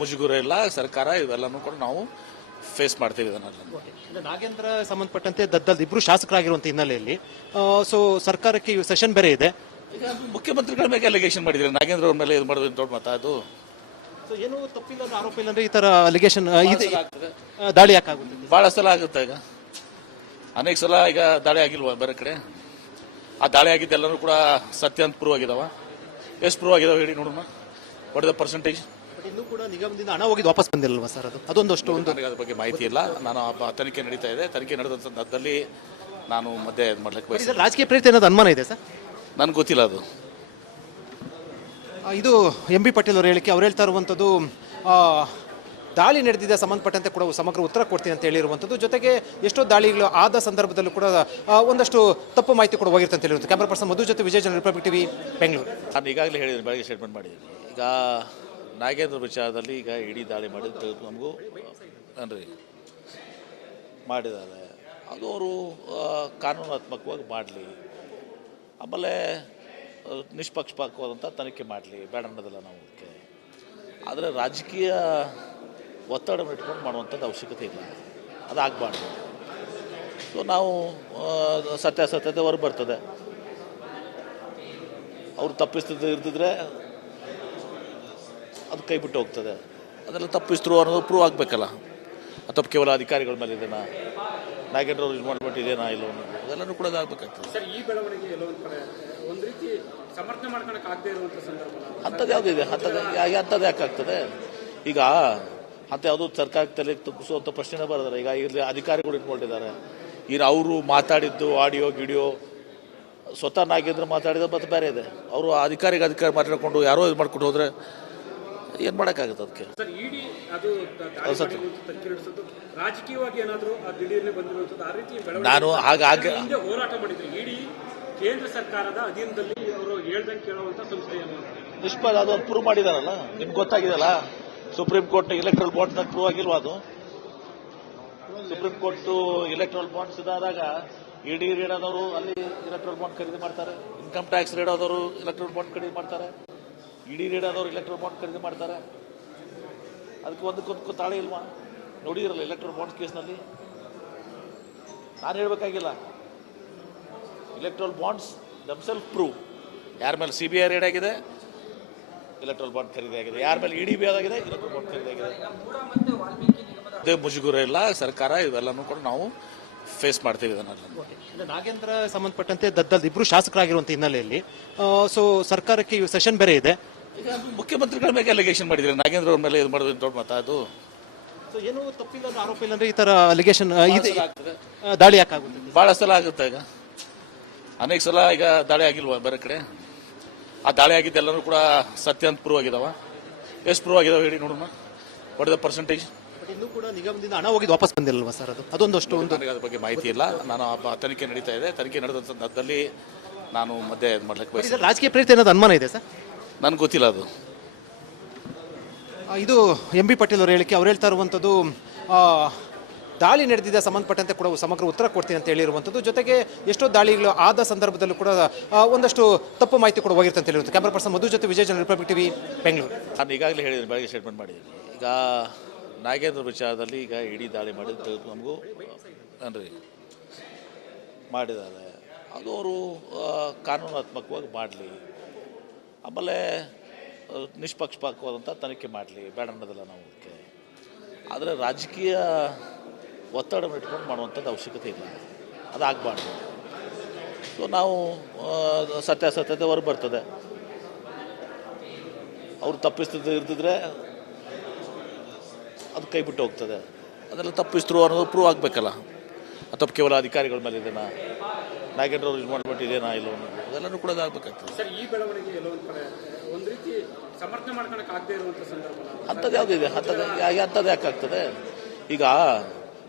ಮುಜುಗರ ಇಲ್ಲ. ಸರ್ಕಾರ ಇವೆಲ್ಲನೂ ಕೂಡ ನಾವು ಫೇಸ್ ಮಾಡ್ತೀವಿ. ನಾಗೇಂದ್ರ ಸಂಬಂಧಪಟ್ಟಂತೆ ದದ್ದಲ್ ಇಬ್ರು ಶಾಸಕರಾಗಿರುವಂತ ಹಿನ್ನೆಲೆಯಲ್ಲಿ ಸೊ ಸರ್ಕಾರಕ್ಕೆ ಸೆಷನ್ ಬೇರೆ ಇದೆ. ಈಗ ಮುಖ್ಯಮಂತ್ರಿಗಳ ಮೇಲೆ ಅಲಿಗೇಷನ್ ಮಾಡಿದ್ರೆ ನಾಗೇಂದ್ರ ಅವ್ರ ಮೇಲೆ ಇದು ಮಾಡೋದು ದೊಡ್ಡ ಮತ. ಅದು ಏನು ತಪ್ಪಿಲ್ಲ ಆರೋಪ ಇಲ್ಲ ಅಂದ್ರೆ ಈ ತರ ಅಲಿಗೇಷನ್ ದಾಳಿ ಯಾಕಾಗುತ್ತೆ? ಬಹಳ ಸಲ ಆಗುತ್ತೆ. ಈಗ ಅನೇಕ ಸಲ ಈಗ ದಾಳಿ ಆಗಿಲ್ವಾ ಬೇರೆ ಕಡೆ? ಆ ದಾಳಿ ಆಗಿದ್ದೆಲ್ಲರೂ ಕೂಡ ಸತ್ಯ ಅಂತ ಪ್ರೂವ್ ಆಗಿದಾವ. ಎಷ್ಟು ಪ್ರೂವ್ ಆಗಿದಾವೆ ಹೇಳಿ ನೋಡೋಣ. What the percentage? ಇನ್ನೂ ಕೂಡ ನಿಗಮದಿಂದ ಹಣ ಹೋಗಿದ್ದು ವಾಪಸ್ ಬಂದಿಲ್ಲವಾ ಸರ್? ಅದೊಂದು ನನಗೆ ಅದ್ರ ಬಗ್ಗೆ ಮಾಹಿತಿ ಇಲ್ಲ. ನಾನು ತನಿಖೆ ನಡೀತಾ ಇದೆ. ತನಿಖೆ ನಡೆದ ಸಂದರ್ಭದಲ್ಲಿ ನಾನು ಮಧ್ಯೆ ಇದು ಮಾಡ್ಲಿಕ್ಕೆ ಬಯಸಿದೆ. ರಾಜಕೀಯ ಪ್ರೇರಿತ ಏನಾದ್ರು ಅನುಮಾನ ಇದೆ ಸರ್? ನನ್ಗೆ ಗೊತ್ತಿಲ್ಲ ಅದು. ಇದು ಎಂ.ಬಿ. ಪಾಟೀಲ್ ಅವರು ಹೇಳಿಕೆ. ಅವ್ರು ಹೇಳ್ತಾ ಇರುವಂಥದ್ದು ದಾಳಿ ನಡೆದಿದೆ ಸಂಬಂಧಪಟ್ಟಂತೆ ಕೂಡ ಸಮಗ್ರ ಉತ್ತರ ಕೊಡ್ತೀನಿ ಅಂತ ಹೇಳಿರುವಂಥದ್ದು. ಜೊತೆಗೆ ಎಷ್ಟೋ ದಾಳಿಗಳು ಆದ ಸಂದರ್ಭದಲ್ಲೂ ಕೂಡ ಒಂದಷ್ಟು ತಪ್ಪು ಮಾಹಿತಿ ಕೂಡ ಹೋಗಿರುತ್ತೆ ಅಂತ ಹೇಳಿರುತ್ತೆ. ಕ್ಯಾಮರಾ ಪರ್ಸನ್ ಮಧು ಜೊತೆ ವಿಜಯ ಜನ, ರಿಪಬ್ಲಿಕ್ ಟಿವಿ, ಬೆಂಗಳೂರು. ನಾನು ಈಗಾಗಲೇ ಹೇಳಿದ್ದೀನಿ, ಬೆಳಗ್ಗೆ ಸ್ಟೇಟ್ಮೆಂಟ್ ಮಾಡಿದ್ದೀನಿ. ಈಗ ನಾಗೇಂದ್ರ ವಿಚಾರದಲ್ಲಿ ಈಗ ಇಡೀ ದಾಳಿ ಮಾಡಿದ್ದು ನಮಗೂ ಅನ್ರಿ ಮಾಡಿದ್ದಾರೆ. ಅದು ಅವರು ಕಾನೂನಾತ್ಮಕವಾಗಿ ಮಾಡಲಿ, ಆಮೇಲೆ ನಿಷ್ಪಕ್ಷಪಾತವಾದಂಥ ತನಿಖೆ ಮಾಡಲಿ, ಬೇಡ ಅನ್ನೋದಿಲ್ಲ ನಾವು ಅದಕ್ಕೆ. ಆದರೆ ರಾಜಕೀಯ ಒತ್ತಡವನ್ನು ಇಟ್ಕೊಂಡು ಮಾಡುವಂಥದ್ದು ಅವಶ್ಯಕತೆ ಇಲ್ಲ, ಅದಾಗಬಾರ್ದು. ಸೊ ನಾವು ಸತ್ಯಾಸತ್ಯತೆ ಹೊರಗೆ ಬರ್ತದೆ. ಅವರು ತಪ್ಪಿಸ್ತಿದ್ದು ಇರ್ತಿದ್ರೆ ಅದು ಕೈ ಬಿಟ್ಟು ಹೋಗ್ತದೆ. ಅದೆಲ್ಲ ತಪ್ಪಿಸ್ತರು ಅನ್ನೋದು ಪ್ರೂವ್ ಆಗಬೇಕಲ್ಲ. ಅಥವಾ ಕೇವಲ ಅಧಿಕಾರಿಗಳ ಮೇಲೆ ಇದೆನಾ, ನಾಗೇಂದ್ರ ಅವ್ರು ಇನ್ವಾಲ್ವ್ಮೆಂಟ್ ಇದೆನಾ ಇಲ್ಲ ಅನ್ನೋದು ಅದೆಲ್ಲನೂ ಕೂಡ ಅದಾಗಬೇಕಾಗ್ತದೆ. ಸರ್, ಈ ಬೆಳವಣಿಗೆ ಒಂದು ರೀತಿ ಸಮರ್ಥನೆ ಮಾಡ್ಕೊಳಕ್ಕೆ ಆಗದೆ ಇರುವಂಥ ಸಂದರ್ಭ ಅಂಥದ್ದು ಯಾವುದಿದೆ? ಅಂಥದ್ದು ಯಾಕಾಗ್ತದೆ? ಈಗ ಅಂತ ಯಾವುದೋ ಸರ್ಕಾರಕ್ಕೆ ತಲೆ ತಗ್ಗಿಸುವಂಥ ಪ್ರಶ್ನೆ ಬರೋದಾರೆ. ಈಗ ಇಲ್ಲಿ ಅಧಿಕಾರಿಗಳು ಇಟ್ಕೊಂಡಿದ್ದಾರೆ. ಈಗ ಅವರು ಮಾತಾಡಿದ್ದು ಆಡಿಯೋ ಗಿಡಿಯೋ ಸ್ವತಃ ನಾಗೇಂದ್ರ ಮಾತಾಡಿದ ಮತ್ತೆ ಬೇರೆ ಇದೆ. ಅವರು ಅಧಿಕಾರಿ ಮಾತಾಡಿಕೊಂಡು ಯಾರೋ ಇದು ಮಾಡ್ಕೊಂಡು ಹೋದ್ರೆ ಏನು ಮಾಡೋಕ್ಕಾಗುತ್ತೆ ಅದಕ್ಕೆ? ಸರ್, ಇಡಿ ಅದು ರಾಜಕೀಯವಾಗಿ ಏನಾದರೂ ದಿಢೀರ್ನೆ ಬಂದಿರುವಂಥದ್ದು ಆ ರೀತಿ ನಾನು ಹಾಗಾಗಿ ಹಿಂದೆ ಹೋರಾಟ ಮಾಡಿದ್ರು. ಇಡಿ ಕೇಂದ್ರ ಸರ್ಕಾರದ ಅಧೀನದಲ್ಲಿ ಅವರು ಹೇಳ್ದಂಗೆ ಕೇಳುವಂಥ ಸಂಸ್ಥೆ ಅದು ಪ್ರೂವ್ ಮಾಡಿದಾರಲ್ಲ, ನಿಮ್ಗೆ ಗೊತ್ತಾಗಿದೆಯಲ್ಲ. Supreme court electoral bonds prove ಆಗಿಲ್ವಾ? ಅದು ಸುಪ್ರೀಂ ಕೋರ್ಟ್ ಎಲೆಕ್ಟ್ರಲ್ ಬಾಂಡ್ಸ್ ಇದಾದಾಗ ಇಡಿ ರೇಡ್ ಆದವರು ಅಲ್ಲಿ ಎಲೆಕ್ಟ್ರಲ್ ಬಾಂಡ್ ಖರೀದಿ ಮಾಡ್ತಾರೆ. ಇನ್ಕಮ್ ಟ್ಯಾಕ್ಸ್ ರೇಡ್ ಆದವರು ಎಲೆಕ್ಟ್ರಲ್ ಬಾಂಡ್ ಖರೀದಿ ಮಾಡ್ತಾರೆ. ಇಡಿ ರೇಡ್ ಆದವರು ಎಲೆಕ್ಟ್ರಲ್ ಬಾಂಡ್ ಖರೀದಿ ಮಾಡ್ತಾರೆ. ಅದಕ್ಕೆ ಒಂದಕ್ಕೊಂದು ತಾಳೆ ಇಲ್ವಾ? ನೋಡಿದಿರಲ್ಲ ಎಲೆಕ್ಟ್ರಲ್ ಬಾಂಡ್ಸ್ ಕೇಸ್ನಲ್ಲಿ. ನಾನು ಹೇಳಬೇಕಾಗಿಲ್ಲ. Electoral bonds themselves prove. ಯಾರ ಮೇಲೆ CBI ರೇಡ್ ಆಗಿದೆ, ಎಲೆಕ್ಟ್ರಲ್ ಬಾಂಡ್ ಖರೀದಿ ಆಗಿದೆ. ಯಾರ ಮೇಲೆ EDB ಆಗಿದೆ, ಎಲೆಕ್ಟ್ರಲ್ ಬಾಂಡ್ ಖರೀದಿ ಆಗಿದೆ. ಮುಜುಗರ ಇಲ್ಲ. ಸರ್ಕಾರ ಇವೆಲ್ಲನೂ ಕೂಡ ನಾವು ಫೇಸ್ ಮಾಡ್ತೀವಿ. ನಾಗೇಂದ್ರ ಸಂಬಂಧಪಟ್ಟಂತೆ ದದ್ದಲ್ ಇಬ್ರು ಶಾಸಕರಾಗಿರುವಂತ ಹಿನ್ನೆಲೆಯಲ್ಲಿ ಸೊ ಸರ್ಕಾರಕ್ಕೆ ಸೆಷನ್ ಬೇರೆ ಇದೆ. ಈಗ ಮುಖ್ಯಮಂತ್ರಿಗಳ ಮೇಲೆ ಅಲಿಗೇಷನ್ ಮಾಡಿದ್ರೆ ನಾಗೇಂದ್ರ ಅವ್ರ ಮೇಲೆ ಇದು ಮಾಡೋದು ದೊಡ್ಡ ಮತ. ಅದು ಏನು ತಪ್ಪಿಲ್ಲ ಆರೋಪ ಇಲ್ಲ ಅಂದ್ರೆ ಈ ತರ ಅಲಿಗೇಷನ್ ದಾಳಿ ಯಾಕಾಗುತ್ತೆ? ಬಹಳ ಸಲ ಆಗುತ್ತೆ. ಈಗ ಅನೇಕ ಸಲ ಈಗ ದಾಳಿ ಆಗಿಲ್ವಾ ಬೇರೆ ಕಡೆ? ಆ ದಾಳಿ ಆಗಿದ್ದೆಲ್ಲರೂ ಕೂಡ ಸತ್ಯ ಅಂತ ಪ್ರೂವ್ ಆಗಿದಾವ. ಎಷ್ಟು ಪ್ರೂವ್ ಆಗಿದಾವೆ ಹೇಳಿ ನೋಡೋಣ. What the percentage? ಇನ್ನೂ ಕೂಡ ನಿಗಮದಿಂದ ಹಣ ಹೋಗಿದ್ದು ವಾಪಸ್ ಬಂದಿಲ್ಲವಾ ಸರ್? ಅದೊಂದು ನನಗೆ ಅದ್ರ ಬಗ್ಗೆ ಮಾಹಿತಿ ಇಲ್ಲ. ನಾನು ತನಿಖೆ ನಡೀತಾ ಇದೆ. ತನಿಖೆ ನಡೆದ ಸಂದರ್ಭದಲ್ಲಿ ನಾನು ಮಧ್ಯೆ ಇದು ಮಾಡ್ಲಿಕ್ಕೆ ಬಯಸಿದೆ. ರಾಜಕೀಯ ಪ್ರೇರಿತ ಏನಾದ್ರು ಅನುಮಾನ ಇದೆ ಸರ್? ನನ್ಗೆ ಗೊತ್ತಿಲ್ಲ ಅದು. ಇದು ಎಂ.ಬಿ. ಪಾಟೀಲ್ ಅವರು ಹೇಳಿಕೆ. ಅವ್ರು ಹೇಳ್ತಾ ಇರುವಂಥದ್ದು ದಾಳಿ ನಡೆದಿದೆ ಸಂಬಂಧಪಟ್ಟಂತೆ ಕೂಡ ಸಮಗ್ರ ಉತ್ತರ ಕೊಡ್ತೀನಿ ಅಂತ ಹೇಳಿರುವಂಥದ್ದು. ಜೊತೆಗೆ ಎಷ್ಟೋ ದಾಳಿಗಳು ಆದ ಸಂದರ್ಭದಲ್ಲೂ ಕೂಡ ಒಂದಷ್ಟು ತಪ್ಪು ಮಾಹಿತಿ ಕೂಡ ಹೋಗಿರುತ್ತೆ ಅಂತ ಹೇಳಿರುತ್ತೆ. ಕ್ಯಾಮರಾ ಪರ್ಸನ್ ಮಧು ಜೊತೆ ವಿಜಯ ಜನ, ರಿಪಬ್ಲಿಕ್ ಟಿವಿ, ಬೆಂಗಳೂರು. ನಾನು ಈಗಾಗಲೇ ಹೇಳಿದ್ದೀನಿ, ಬೆಳಗ್ಗೆ ಸ್ಟೇಟ್ಮೆಂಟ್ ಮಾಡಿದ್ದೀನಿ. ಈಗ ನಾಗೇಂದ್ರ ವಿಚಾರದಲ್ಲಿ ಈಗ ಇಡೀ ದಾಳಿ ಮಾಡಿದ್ದು ನಮಗೂ ಅನ್ರಿ ಮಾಡಿದ್ದಾರೆ. ಅದು ಅವರು ಕಾನೂನಾತ್ಮಕವಾಗಿ ಮಾಡಲಿ, ಆಮೇಲೆ ನಿಷ್ಪಕ್ಷಪಾತವಾದಂಥ ತನಿಖೆ ಮಾಡಲಿ, ಬೇಡ ಅನ್ನೋದಿಲ್ಲ ನಾವು ಅದಕ್ಕೆ. ಆದರೆ ರಾಜಕೀಯ ಒತ್ತಡವನ್ನು ಇಟ್ಕೊಂಡು ಮಾಡುವಂಥದ್ದು ಅವಶ್ಯಕತೆ ಇಲ್ಲ, ಅದಾಗಬಾರ್ದು. ಸೊ ನಾವು ಸತ್ಯಾಸತ್ಯತೆ ಹೊರಗೆ ಬರ್ತದೆ. ಅವರು ತಪ್ಪಿಸ್ತಿದ್ದು ಇರ್ತಿದ್ರೆ ಅದು ಕೈ ಬಿಟ್ಟು ಹೋಗ್ತದೆ. ಅದೆಲ್ಲ ತಪ್ಪಿಸ್ತರು ಅನ್ನೋದು ಪ್ರೂವ್ ಆಗಬೇಕಲ್ಲ. ಅಥವಾ ಕೇವಲ ಅಧಿಕಾರಿಗಳ ಮೇಲೆ ಇದೆನಾ, ನಾಗೇಂದ್ರ ಅವ್ರು ಇನ್ವಾಲ್ವ್ಮೆಂಟ್ ಇದೆನಾ ಇಲ್ಲ ಅನ್ನೋದು ಅದೆಲ್ಲನೂ ಕೂಡ ಅದಾಗಬೇಕಾಗ್ತದೆ. ಸರ್, ಈ ಬೆಳವಣಿಗೆ ಒಂದು ರೀತಿ ಸಮರ್ಥನೆ ಮಾಡ್ಕೊಳಕ್ಕೆ ಆಗದೆ ಇರುವಂಥ ಸಂದರ್ಭ ಅಂಥದ್ದು ಯಾವುದಿದೆ? ಅಂಥದ್ದು ಯಾಕಾಗ್ತದೆ? ಈಗ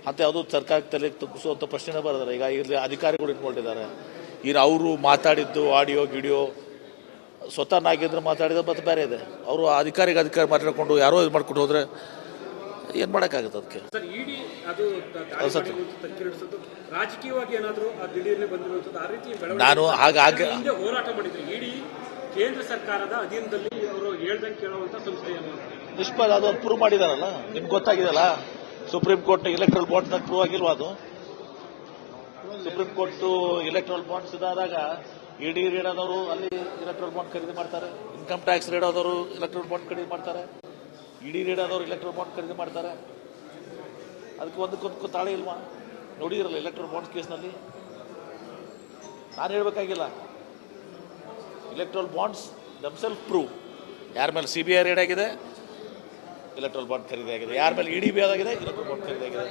ಅಂತ ಯಾವುದೋ ಸರ್ಕಾರಕ್ಕೆ ತಲೆ ತಗ್ಗಿಸುವಂಥ ಪ್ರಶ್ನೆ ಬರೋದಾರೆ. ಈಗ ಇಲ್ಲಿ ಅಧಿಕಾರಿಗಳು ಇಟ್ಕೊಂಡಿದ್ದಾರೆ. ಈಗ ಅವರು ಮಾತಾಡಿದ್ದು ಆಡಿಯೋ ಗಿಡಿಯೋ ಸ್ವತಃ ನಾಗೇಂದ್ರ ಮಾತಾಡಿದ ಮತ್ತೆ ಬೇರೆ ಇದೆ. ಅವರು ಅಧಿಕಾರಿ ಮಾತಾಡಿಕೊಂಡು ಯಾರೋ ಇದು ಮಾಡ್ಕೊಂಡು ಹೋದ್ರೆ ಏನು ಮಾಡೋಕ್ಕಾಗುತ್ತೆ ಅದಕ್ಕೆ? ಸರ್, ಇಡಿ ಅದು ರಾಜಕೀಯವಾಗಿ ಏನಾದರೂ ದಿಢೀರ್ನೆ ಬಂದಿರುವಂಥದ್ದು ಆ ರೀತಿ ನಾನು ಹಿಂದೆ ಹೋರಾಟ ಮಾಡಿದ್ರು. ಇಡಿ ಕೇಂದ್ರ ಸರ್ಕಾರದ ಅಧೀನದಲ್ಲಿ ಅವರು ಹೇಳ್ದಂಗೆ ಕೇಳುವಂಥ ಸಂಸ್ಥೆ ನಿಷ್ಪಕ್ಷ ಅದೊಂದು ಪ್ರೂವ್ ಮಾಡಿದಾರಲ್ಲ, ನಿಮ್ಗೆ ಗೊತ್ತಾಗಿದೆಯಲ್ಲ. Supreme court electoral bonds prove ಆಗಿಲ್ವಾ ಅದು? ಸುಪ್ರೀಂ ಕೋರ್ಟ್ ಇಲೆಕ್ಟ್ರಲ್ ಬಾಂಡ್ಸ್ ಇದಾದಾಗ ಇಡಿ ರೇಡಾದವರು ಅಲ್ಲಿ ಇಲೆಕ್ಟ್ರಲ್ ಬಾಂಡ್ ಖರೀದಿ ಮಾಡ್ತಾರೆ, ಇನ್ಕಮ್ ಟ್ಯಾಕ್ಸ್ ರೇಡಾದವರು ಇಲೆಕ್ಟ್ರಲ್ ಬಾಂಡ್ ಖರೀದಿ ಮಾಡ್ತಾರೆ, ಇಡಿ ರೇಡಾದವರು ಇಲೆಕ್ಟ್ರಲ್ ಬಾಂಡ್ ಖರೀದಿ ಮಾಡ್ತಾರೆ. ಅದಕ್ಕೆ ಒಂದಕ್ಕೊಂದು ತಾಳೆ ಇಲ್ವಾ? ನೋಡಿದಿರಲ್ಲ ಇಲೆಕ್ಟ್ರಲ್ ಬಾಂಡ್ಸ್ ಕೇಸ್ನಲ್ಲಿ. ನಾನು ಹೇಳ್ಬೇಕಾಗಿಲ್ಲ, ಇಲೆಕ್ಟ್ರಲ್ ಬಾಂಡ್ಸ್ ದಮ್ಸೆಲ್ಫ್ ಪ್ರೂವ್ ಯಾರ ಮೇಲೆ CBI ರೇಡ್ ಆಗಿದೆ, ಇಲೆಕ್ಟ್ರಲ್ ಬಾಂಡ್ ಖರೀದಿ ಆಗಿದೆ, ಯಾರ ಮೇಲೆ ಇಡಿ ಆಗಿದೆ, ಇಲೆಕ್ಟ್ರಲ್ ಬಾಂಡ್ ಖರೀದಿ ಆಗಿದೆ.